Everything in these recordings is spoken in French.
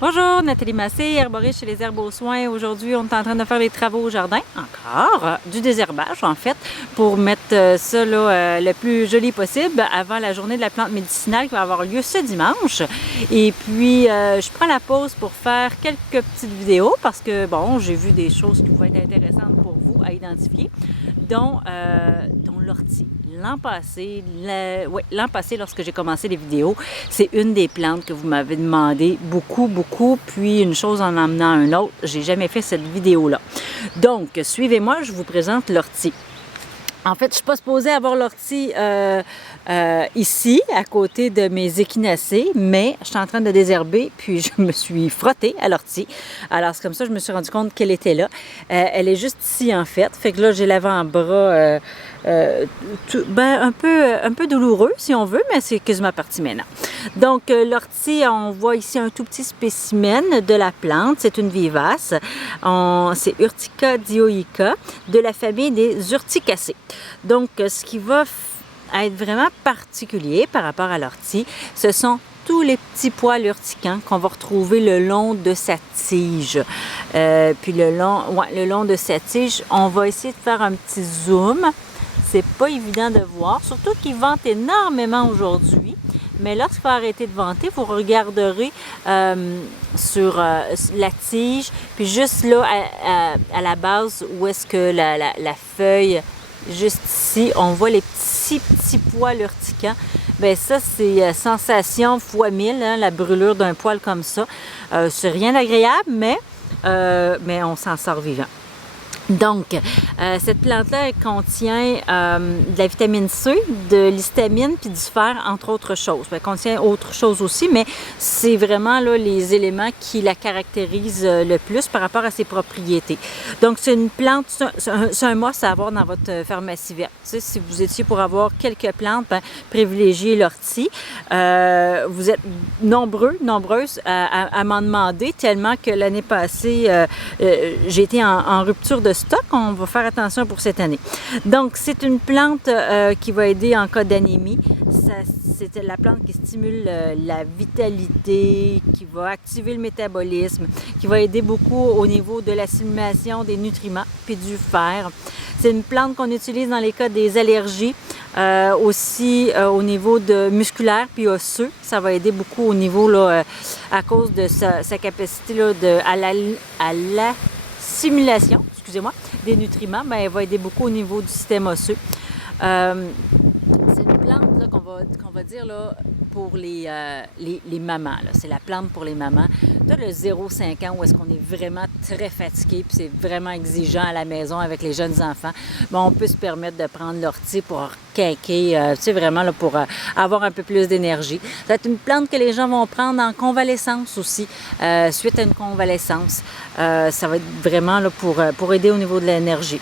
Bonjour, Nathalie Massé, herboriste chez les Herbes aux Soins. Aujourd'hui, on est en train de faire les travaux au jardin, encore, du désherbage en fait, pour mettre ça là, le plus joli possible avant la journée de la plante médicinale qui va avoir lieu ce dimanche. Et puis, je prends la pause pour faire quelques petites vidéos parce que, bon, j'ai vu des choses qui vont être intéressantes pour vous à identifier, dont l'ortie. L'an passé, lorsque j'ai commencé les vidéos, c'est une des plantes que vous m'avez demandé beaucoup, puis une chose en emmenant un autre, j'ai jamais fait cette vidéo-là. Donc, suivez-moi, je vous présente l'ortie. En fait, je ne suis pas supposée avoir l'ortie ici, à côté de mes échinacées, mais je suis en train de désherber, puis je me suis frottée à l'ortie. Alors, c'est comme ça que je me suis rendu compte qu'elle était là. Elle est juste ici, en fait. Fait que là, j'ai l'avant-bras un peu douloureux, si on veut, mais c'est quasiment parti maintenant. Donc, l'ortie, on voit ici un tout petit spécimen de la plante. C'est une vivace. C'est Urtica dioica de la famille des urticacées. Donc, ce qui va être vraiment particulier par rapport à l'ortie, ce sont tous les petits poils urticants qu'on va retrouver le long de sa tige. Puis le long de sa tige, on va essayer de faire un petit zoom. C'est pas évident de voir, surtout qu'il vente énormément aujourd'hui. Mais lorsqu'il va arrêter de vanter, vous regarderez sur la tige, puis juste là, à la base, où est-ce que la feuille, juste ici, on voit les petits poils urticants. Bien ça, c'est sensation fois 1000, hein, la brûlure d'un poil comme ça. C'est rien d'agréable, mais on s'en sort vivant. Donc, cette plante-là, elle contient de la vitamine C, de l'histamine puis du fer, entre autres choses. Elle contient autre chose aussi, mais c'est vraiment là, les éléments qui la caractérisent le plus par rapport à ses propriétés. Donc, c'est une plante, c'est un must à avoir dans votre pharmacie verte. Tu sais, si vous étiez pour avoir quelques plantes, privilégiez l'ortie. Vous êtes nombreuses à m'en demander, tellement que l'année passée, j'ai été en rupture de stock. On va faire attention pour cette année. Donc, c'est une plante qui va aider en cas d'anémie. C'est la plante qui stimule la vitalité, qui va activer le métabolisme, qui va aider beaucoup au niveau de l'assimilation des nutriments puis du fer. C'est une plante qu'on utilise dans les cas des allergies, aussi au niveau de musculaire puis osseux. Ça va aider beaucoup au niveau, là, à cause de sa capacité là, à l'assimilation, excusez-moi, des nutriments. Bien, elle va aider beaucoup au niveau du système osseux. C'est une plante là, qu'on va dire là, pour les mamans. C'est la plante pour les mamans. Dans le 0-5 ans où est-ce qu'on est vraiment très fatigué puis c'est vraiment exigeant à la maison avec les jeunes enfants, bien, on peut se permettre de prendre l'ortie pour quinquer, vraiment là, pour avoir un peu plus d'énergie. C'est une plante que les gens vont prendre en convalescence aussi, suite à une convalescence. Ça va être vraiment là, pour aider au niveau de l'énergie.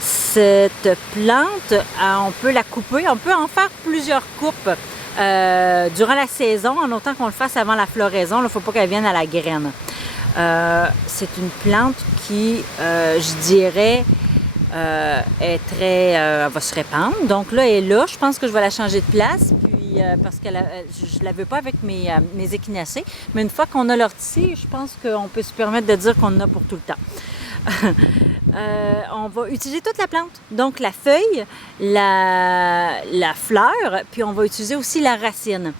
Cette plante, on peut la couper, on peut en faire plusieurs coupes durant la saison, en autant qu'on le fasse avant la floraison. Il ne faut pas qu'elle vienne à la graine. C'est une plante qui, je dirais, est très, elle va se répandre. Donc là, elle est là. Je pense que je vais la changer de place, puis parce que je ne la veux pas avec mes échinacées. Mais une fois qu'on a l'ortie, je pense qu'on peut se permettre de dire qu'on en a pour tout le temps. On va utiliser toute la plante, donc la feuille, la fleur, puis on va utiliser aussi la racine.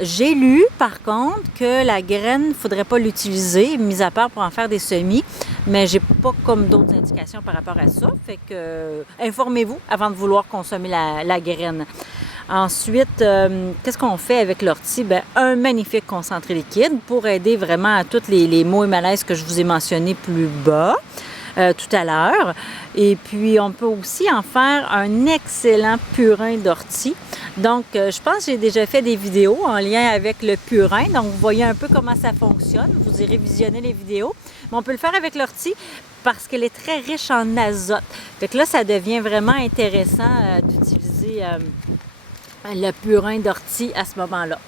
J'ai lu, par contre, que la graine, il ne faudrait pas l'utiliser, mis à part pour en faire des semis, mais j'ai pas comme d'autres indications par rapport à ça. Fait que informez-vous avant de vouloir consommer la graine. Ensuite, qu'est-ce qu'on fait avec l'ortie? Bien, un magnifique concentré liquide pour aider vraiment à tous les maux et malaises que je vous ai mentionnés plus bas. Tout à l'heure. Et puis, on peut aussi en faire un excellent purin d'ortie. Donc, je pense que j'ai déjà fait des vidéos en lien avec le purin. Donc, vous voyez un peu comment ça fonctionne. Vous irez visionner les vidéos. Mais on peut le faire avec l'ortie parce qu'elle est très riche en azote. Fait que là, ça devient vraiment intéressant d'utiliser le purin d'ortie à ce moment-là.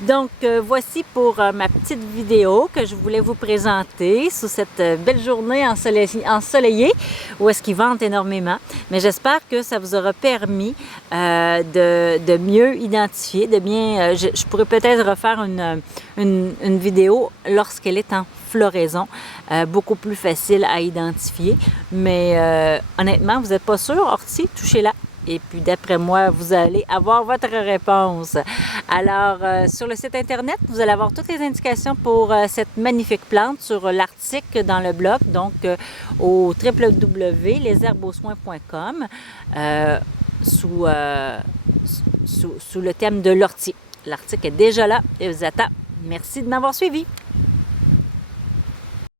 Donc, voici pour ma petite vidéo que je voulais vous présenter sous cette belle journée ensoleillée où est-ce qu'ils vendent énormément. Mais j'espère que ça vous aura permis de mieux identifier, de bien... je pourrais peut-être refaire une vidéo lorsqu'elle est en floraison, beaucoup plus facile à identifier. Mais honnêtement, vous n'êtes pas sûr, ortie, touchez-la. Et puis, d'après moi, vous allez avoir votre réponse. Alors, sur le site Internet, vous allez avoir toutes les indications pour cette magnifique plante sur l'article dans le blog, donc au www.lesherbesauxsoins.com sous le thème de l'ortie. L'article est déjà là et vous attend. Merci de m'avoir suivi.